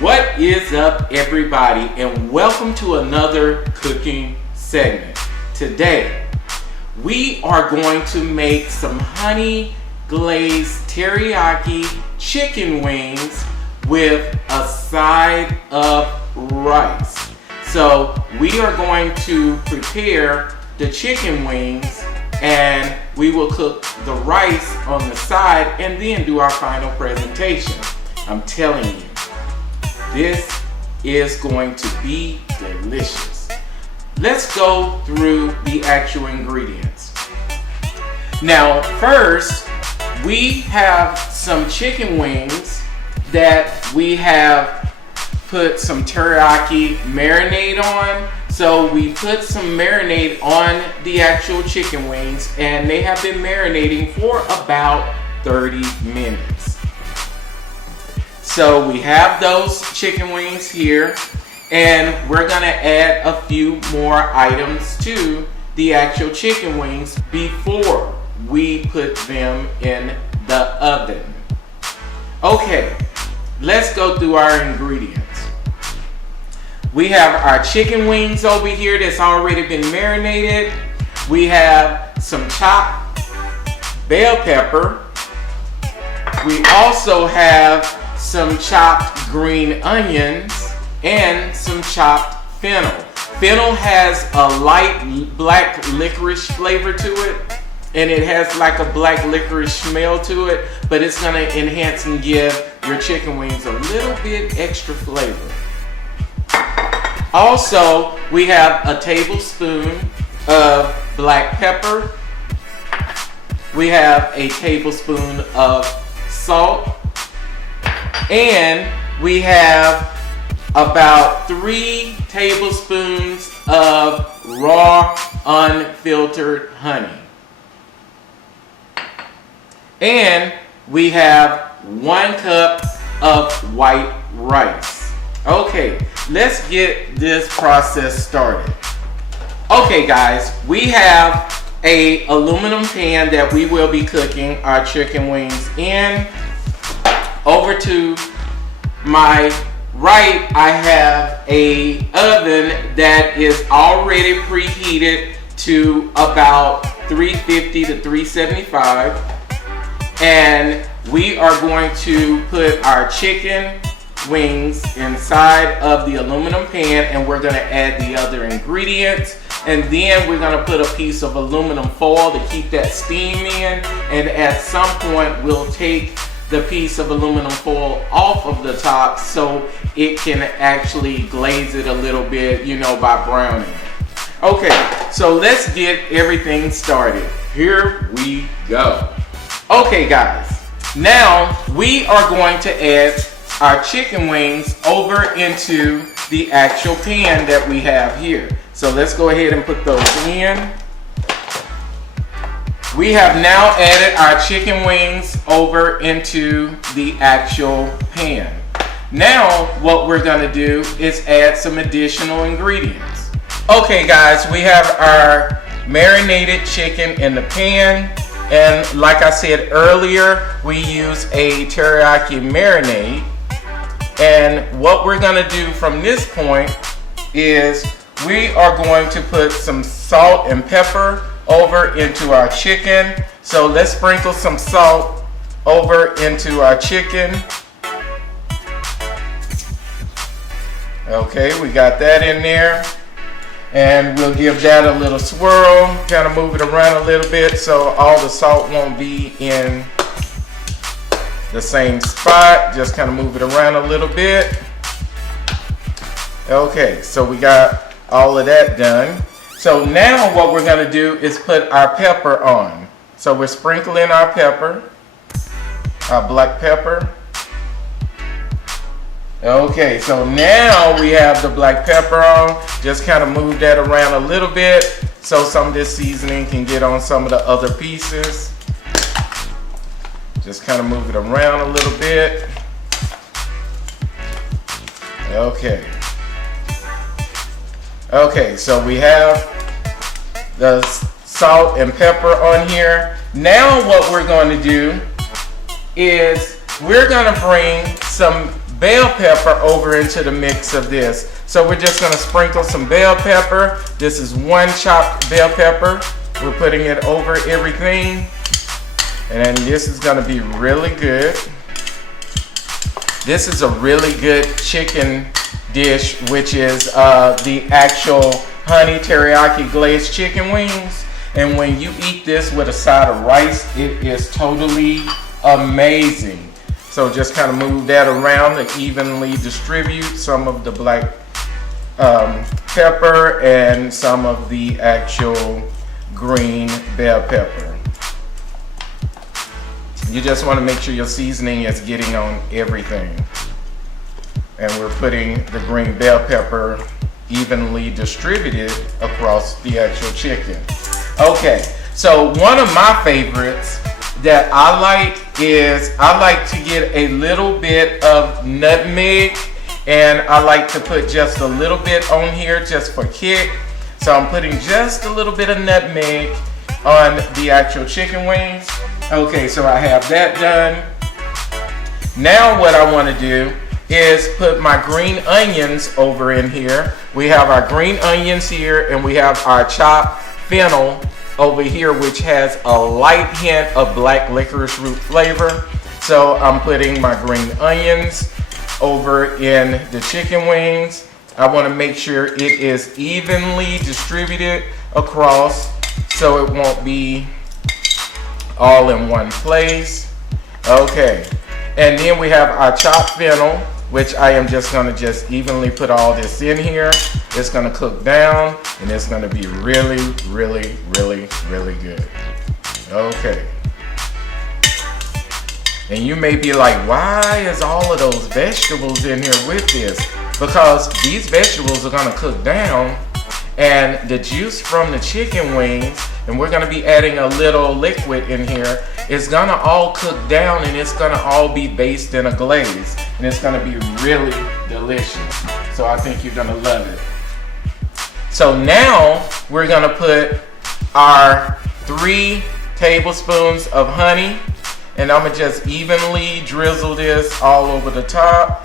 What is up, everybody, and welcome to another cooking segment. Today we are going to make some honey glazed teriyaki chicken wings with a side of rice. So we are going to prepare the chicken wings and we will cook the rice on the side and then do our final presentation. I'm telling you, this is going to be delicious. Let's go through the actual ingredients. Now, first, we have some chicken wings that we have put some teriyaki marinade on. So we put some marinade on the actual chicken wings and they have been marinating for about 30 minutes. So we have those chicken wings here, and we're gonna add a few more items to the actual chicken wings before we put them in the oven. Okay, let's go through our ingredients. We have our chicken wings over here that's already been marinated. We have some chopped bell pepper. We also have some chopped green onions and some chopped fennel. Fennel has a light black licorice flavor to it, and it has like a black licorice smell to it, but it's gonna enhance and give your chicken wings a little bit extra flavor. Also, we have a tablespoon of black pepper. We have a tablespoon of salt. And we have about 3 tablespoons of raw unfiltered honey. And we have 1 cup of white rice. Okay, let's get this process started. Okay guys, we have a aluminum pan that we will be cooking our chicken wings in. Over to my right, I have a oven that is already preheated to about 350 to 375. And we are going to put our chicken wings inside of the aluminum pan, and we're going to add the other ingredients. And then we're going to put a piece of aluminum foil to keep that steam in. And at some point, we'll take the piece of aluminum foil off of the top so it can actually glaze it a little bit, you know, by browning. Okay, so let's get everything started. Here we go. Okay guys, now we are going to add our chicken wings over into the actual pan that we have here. So let's go ahead and put those in. We have now added our chicken wings over into the actual pan. Now what we're going to do is add some additional ingredients. Okay guys, we have our marinated chicken in the pan, and like I said earlier, we use a teriyaki marinade. And what we're going to do from this point is we are going to put some salt and pepper over into our chicken. So let's sprinkle some salt over into our chicken. Okay, we got that in there. And we'll give that a little swirl, kind of move it around a little bit so all the salt won't be in the same spot. Just kind of move it around a little bit. Okay, so we got all of that done. So now what we're going to do is put our pepper on. So we're sprinkling our pepper, our black pepper. Okay, so now we have the black pepper on. Just kind of move that around a little bit so some of this seasoning can get on some of the other pieces. Just kind of move it around a little bit. Okay. Okay, so we have the salt and pepper on here. Now what we're going to do is we're going to bring some bell pepper over into the mix of this. So we're just going to sprinkle some bell pepper. This is 1 chopped bell pepper. We're putting it over everything. And this is going to be really good. This is a really good chicken dish, which is the actual honey teriyaki glazed chicken wings. And when you eat this with a side of rice, it is totally amazing. So just kind of move that around to evenly distribute some of the black pepper and some of the actual green bell pepper. You just want to make sure your seasoning is getting on everything. And we're putting the green bell pepper evenly distributed across the actual chicken. Okay, so one of my favorites that I like is I like to get a little bit of nutmeg, and I like to put just a little bit on here just for kick. So I'm putting just a little bit of nutmeg on the actual chicken wings. Okay, so I have that done. Now what I want to do is put my green onions over in here. We have our green onions here, and we have our chopped fennel over here, which has a light hint of black licorice root flavor. So I'm putting my green onions over in the chicken wings. I want to make sure it is evenly distributed across so it won't be all in one place. Okay, and then we have our chopped fennel, which I am just going to just evenly put all this in here. It's going to cook down, and it's going to be really, really, really, really good. Okay. And you may be like, why is all of those vegetables in here with this? Because these vegetables are going to cook down, and the juice from the chicken wings, and we're going to be adding a little liquid in here, it's going to all cook down, and it's going to all be based in a glaze, and it's going to be really delicious. So I think you're going to love it. So now we're going to put our 3 tablespoons of honey, and I'm going to just evenly drizzle this all over the top.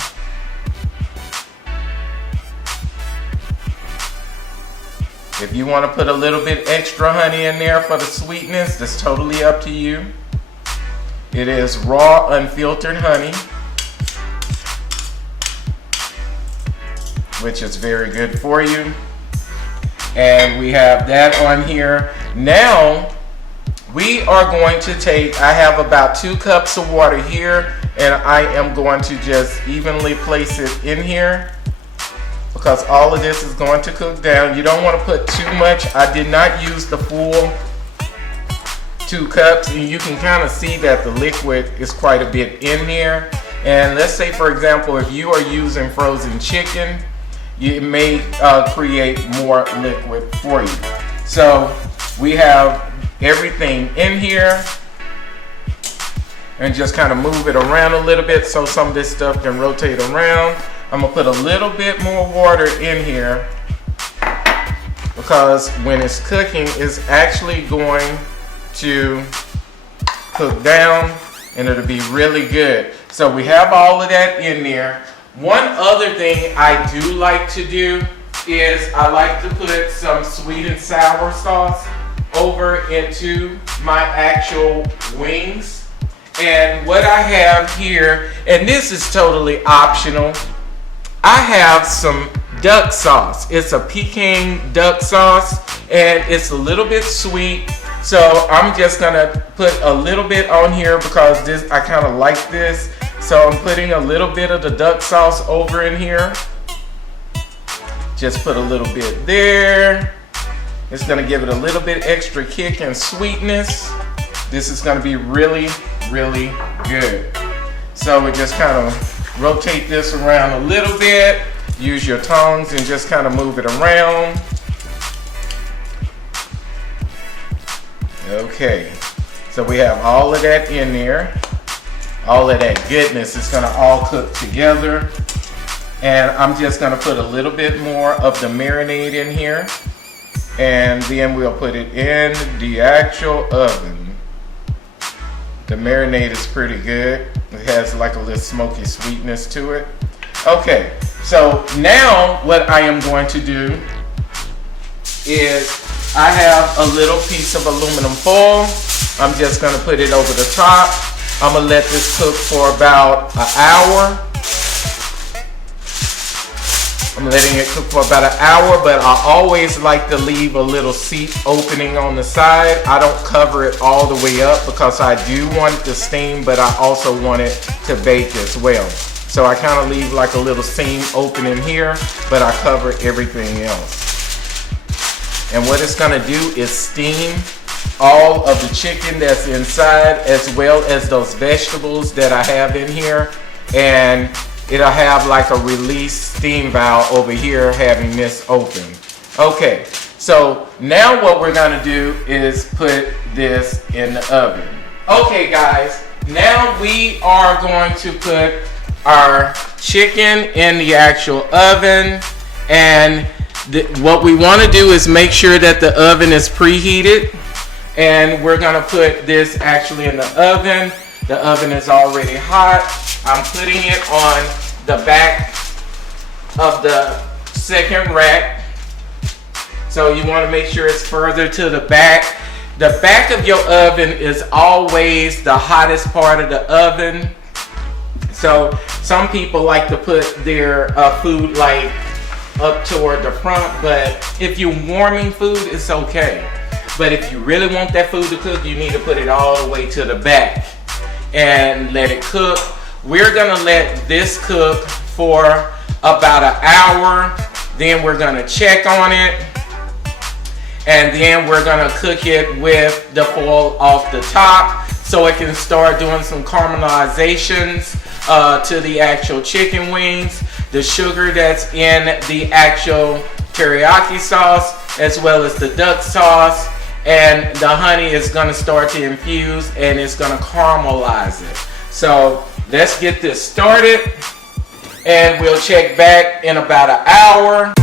If you want to put a little bit extra honey in there for the sweetness, that's totally up to you. It is raw, unfiltered honey, which is very good for you. And we have that on here. Now, we are going to take, I have about 2 cups of water here, and I am going to just evenly place it in here, because all of this is going to cook down. You don't want to put too much. I did not use the full 2 cups, and you can kind of see that the liquid is quite a bit in there. And let's say, for example, if you are using frozen chicken, it may create more liquid for you. So we have everything in here, and just kind of move it around a little bit so some of this stuff can rotate around. I'm gonna put a little bit more water in here, because when it's cooking, it's actually going to cook down, and it'll be really good. So we have all of that in there. One other thing I do like to do is I like to put some sweet and sour sauce over into my actual wings. And what I have here, and this is totally optional, I have some duck sauce. It's a Peking duck sauce, and it's a little bit sweet. So I'm just gonna put a little bit on here because this, I kind of like this. So I'm putting a little bit of the duck sauce over in here. Just put a little bit there. It's gonna give it a little bit extra kick and sweetness. This is gonna be really, really good. So we just kind of rotate this around a little bit. Use your tongs and just kind of move it around. Okay, so we have all of that in there. All of that goodness is gonna all cook together. And I'm just gonna put a little bit more of the marinade in here. And then we'll put it in the actual oven. The marinade is pretty good. It has like a little smoky sweetness to it. Okay, so now what I am going to do is I have a little piece of aluminum foil. I'm just gonna put it over the top. I'm gonna let this cook for about an hour. I'm letting it cook for about an hour, but I always like to leave a little seat opening on the side. I don't cover it all the way up because I do want it to steam, but I also want it to bake as well. So I kind of leave like a little seam opening here, but I cover everything else. And what it's gonna do is steam all of the chicken that's inside as well as those vegetables that I have in here. And it'll have like a release steam valve over here having this open. Okay, so now what we're gonna do is put this in the oven. Okay guys, now we are going to put our chicken in the actual oven, and what we want to do is make sure that the oven is preheated, and we're gonna put this actually in the oven. The oven is already hot. I'm putting it on the back of the second rack. So you want to make sure it's further to the back. The back of your oven is always the hottest part of the oven. So some people like to put their food like up toward the front, but if you're warming food, it's okay. But if you really want that food to cook, you need to put it all the way to the back and let it cook. We're gonna let this cook for about an hour. Then we're gonna check on it. And then we're gonna cook it with the foil off the top so it can start doing some caramelizations to the actual chicken wings. The sugar that's in the actual teriyaki sauce as well as the duck sauce, and the honey is gonna start to infuse and it's gonna caramelize it. So let's get this started and we'll check back in about an hour.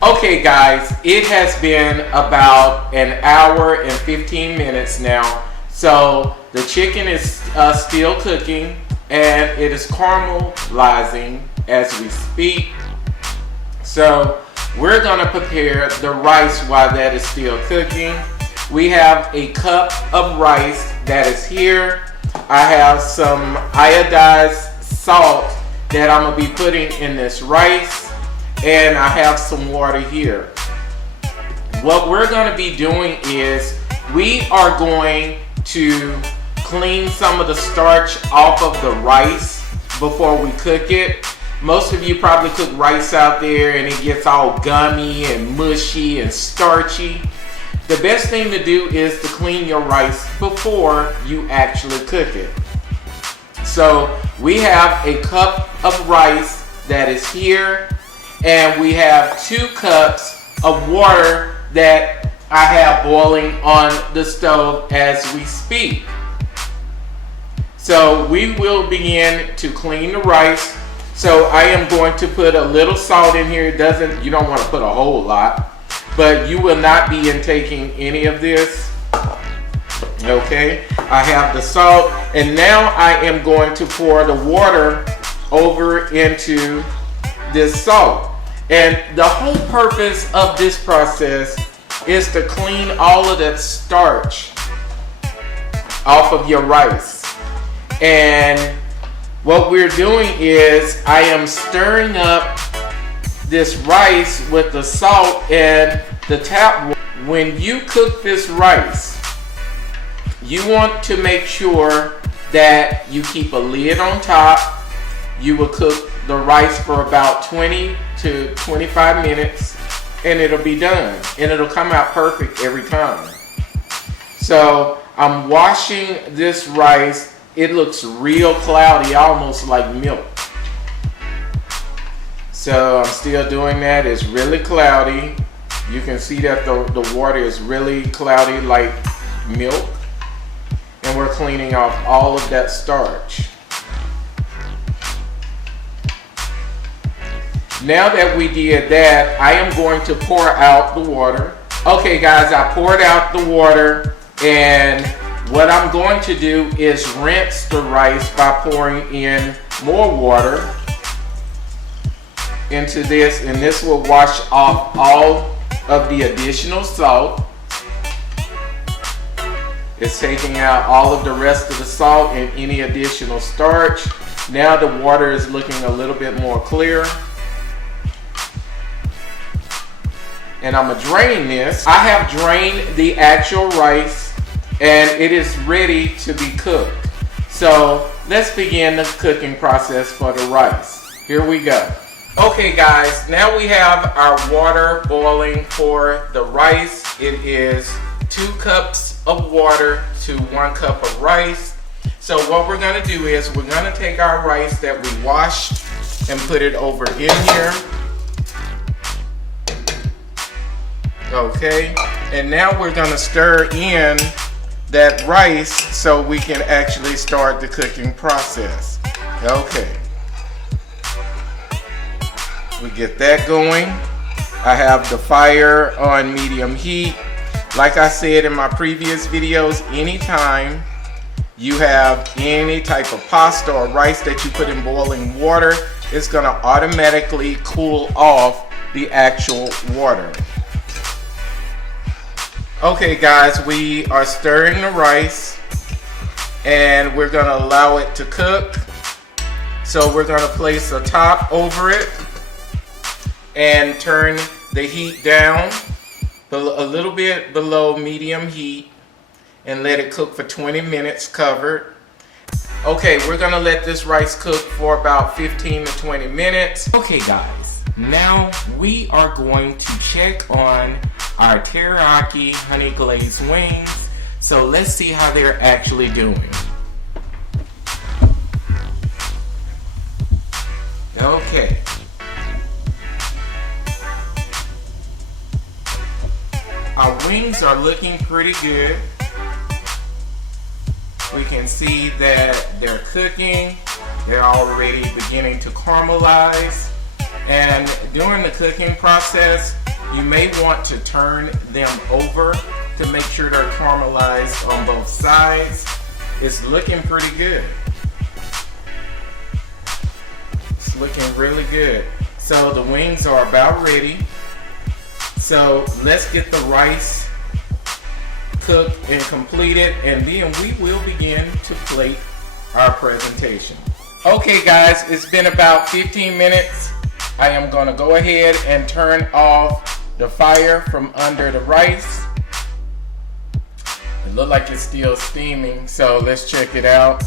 Okay guys, it has been about an hour and 15 minutes now. So the chicken is still cooking and it is caramelizing as we speak. So we're gonna prepare the rice while that is still cooking. We have a cup of rice that is here. I have some iodized salt that I'm gonna be putting in this rice, and I have some water here. What we're gonna be doing is we are going to clean some of the starch off of the rice before we cook it. Most of you probably cook rice out there and it gets all gummy and mushy and starchy. The best thing to do is to clean your rice before you actually cook it. So we have a cup of rice that is here, and we have 2 cups of water that I have boiling on the stove as we speak. So we will begin to clean the rice. So I am going to put a little salt in here. You don't want to put a whole lot, but you will not be intaking any of this. Okay, I have the salt, and now I am going to pour the water over into this salt. And the whole purpose of this process is to clean all of that starch off of your rice. And what we're doing is I am stirring up this rice with the salt and the tap water. When you cook this rice, you want to make sure that you keep a lid on top. You will cook the rice for about 20 to 25 minutes and it'll be done, and it'll come out perfect every time. So I'm washing this rice. It looks real cloudy, almost like milk. So I'm still doing that. It's really cloudy. You can see that the water is really cloudy like milk. And we're cleaning off all of that starch. Now that we did that, I am going to pour out the water. Okay guys, I poured out the water, and what I'm going to do is rinse the rice by pouring in more water into this, and this will wash off all of the additional salt. It's taking out all of the rest of the salt and any additional starch. Now the water is looking a little bit more clear. And I'm gonna drain this. I have drained the actual rice and it is ready to be cooked. So let's begin the cooking process for the rice. Here we go. Okay guys, now we have our water boiling for the rice. It is 2 cups of water to 1 cup of rice. So what we're gonna do is we're gonna take our rice that we washed and put it over in here. Okay, and now we're gonna stir in that rice so we can actually start the cooking process. Okay. We get that going. I have the fire on medium heat. Like I said in my previous videos, anytime you have any type of pasta or rice that you put in boiling water, it's gonna automatically cool off the actual water. Okay guys, we are stirring the rice and we're gonna allow it to cook. So we're gonna place a top over it and turn the heat down a little bit below medium heat and let it cook for 20 minutes covered. Okay, we're gonna let this rice cook for about 15 to 20 minutes. Okay guys, now we are going to check on our teriyaki honey glazed wings. So let's see how they're actually doing. Okay. Our wings are looking pretty good. We can see that they're cooking. They're already beginning to caramelize. And during the cooking process, you may want to turn them over to make sure they're caramelized on both sides. It's looking pretty good. It's looking really good. So the wings are about ready. So let's get the rice cooked and completed, and then we will begin to plate our presentation. Okay guys, it's been about 15 minutes. I am gonna go ahead and turn off the fire from under the rice. It looks like it's still steaming, so let's check it out.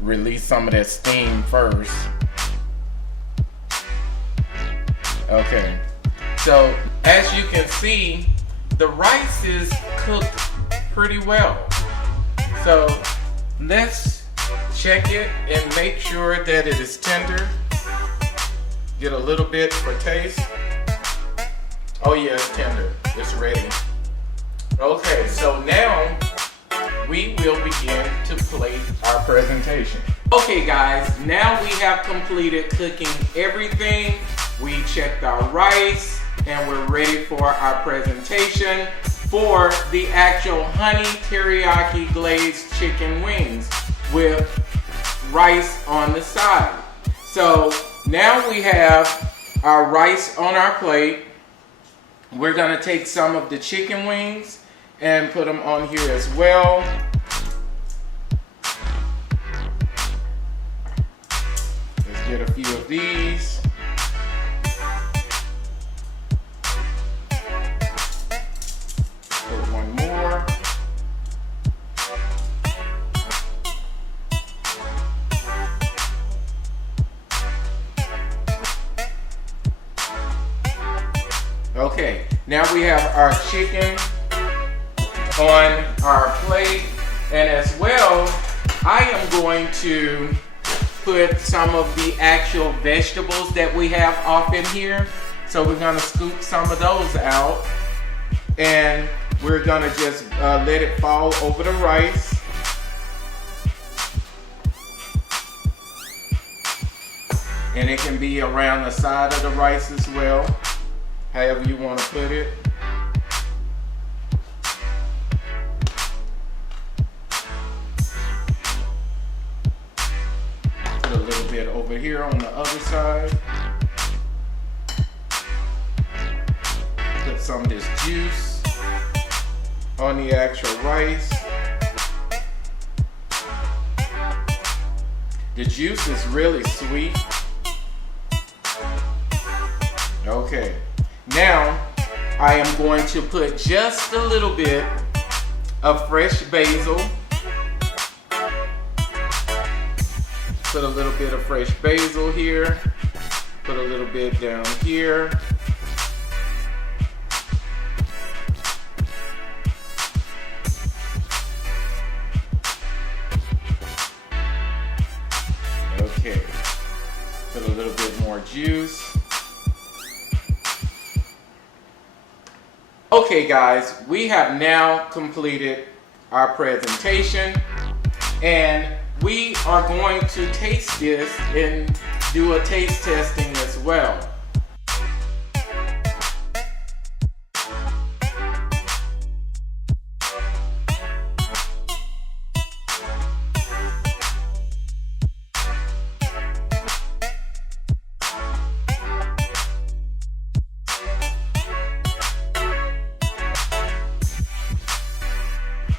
Release some of that steam first. Okay, so as you can see, the rice is cooked pretty well. So let's check it and make sure that it is tender. Get a little bit for taste. Oh yeah, it's tender. It's ready. Okay, so now we will begin to plate our presentation. Okay guys, now we have completed cooking everything. We checked our rice and we're ready for our presentation for the actual honey teriyaki glazed chicken wings with rice on the side. So now we have our rice on our plate. We're gonna take some of the chicken wings and put them on here as well. Let's get a few of these. Put one more. Okay, now we have our chicken on our plate, and as well, I am going to put some of the actual vegetables that we have off in here. So we're gonna scoop some of those out, and we're gonna just let it fall over the rice. And it can be around the side of the rice as well. however you want to put it. Put a little bit over here on the other side. Put some of this juice on the actual rice. The juice is really sweet. Okay, now I am going to put just a little bit of fresh basil. Put a little bit of fresh basil here. Put a little bit down here. Okay, put a little bit more juice. Okay guys, we have now completed our presentation and we are going to taste this and do a taste testing as well.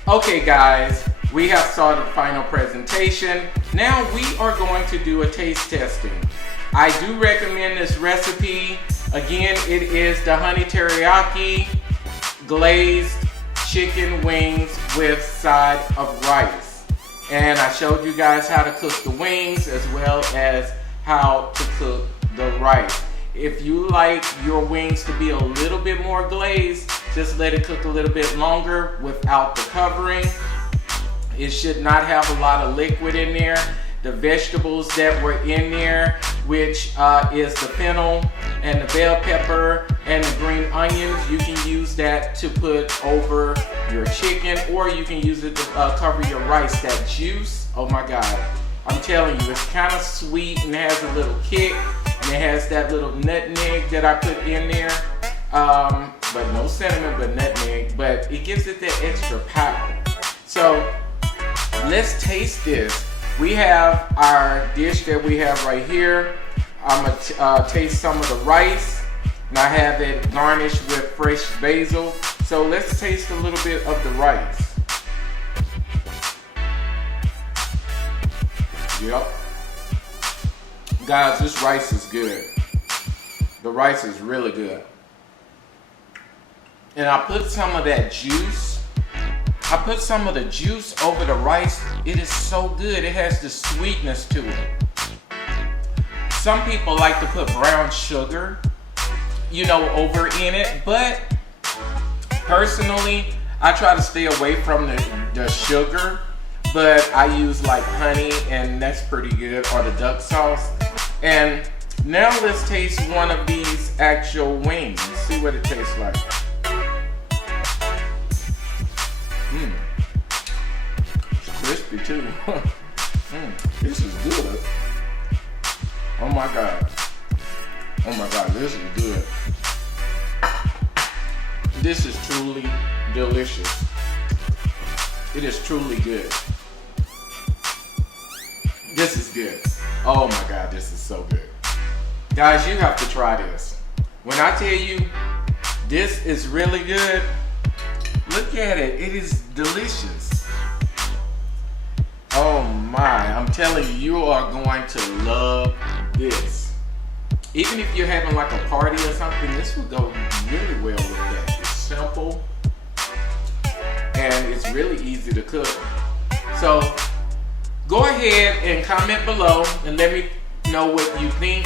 Okay guys, we have saw the final presentation. Now we are going to do a taste testing. I do recommend this recipe. Again, it is the honey teriyaki glazed chicken wings with side of rice. And I showed you guys how to cook the wings as well as how to cook the rice. If you like your wings to be a little bit more glazed, just let it cook a little bit longer without the covering. It should not have a lot of liquid in there. The vegetables that were in there, which is the fennel and the bell pepper and the green onions, you can use that to put over your chicken, or you can use it to cover your rice. That juice, oh my God, I'm telling you, it's kind of sweet and has a little kick, and it has that little nutmeg that I put in there. But no cinnamon, but nutmeg, but it gives it that extra power. So let's taste this. We have our dish that we have right here. I'm gonna taste some of the rice, and I have it garnished with fresh basil. So let's taste a little bit of the rice. Yep. Guys, this rice is good. The rice is really good. And I put some of that juice. I put some of the juice over the rice. It is so good. It has the sweetness to it. Some people like to put brown sugar, you know, over in it. But personally, I try to stay away from the sugar. But I use like honey, and that's pretty good, or the duck sauce. And now let's taste one of these actual wings. See what it tastes like. It's crispy too. This is good. Oh my God. Oh my God, this is good. This is truly delicious. It is truly good. This is good. Oh my God, this is so good. Guys, you have to try this. When I tell you this is really good, look at it. It is delicious. Oh my, I'm telling you, you are going to love this. Even if you're having like a party or something, this will go really well with that. It's simple and it's really easy to cook. So go ahead and comment below and let me know what you think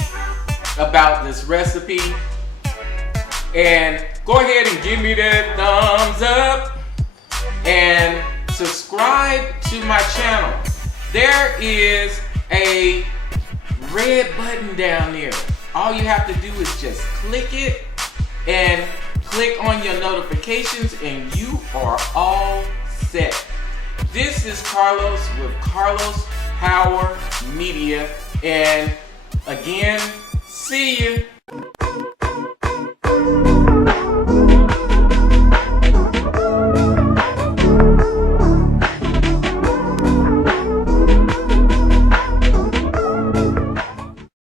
about this recipe. And go ahead and give me that thumbs up and subscribe to my channel. There is a red button down there. All you have to do is just click it and click on your notifications and you are all set. This is Carlos with Carlos Power Media, and again, see you.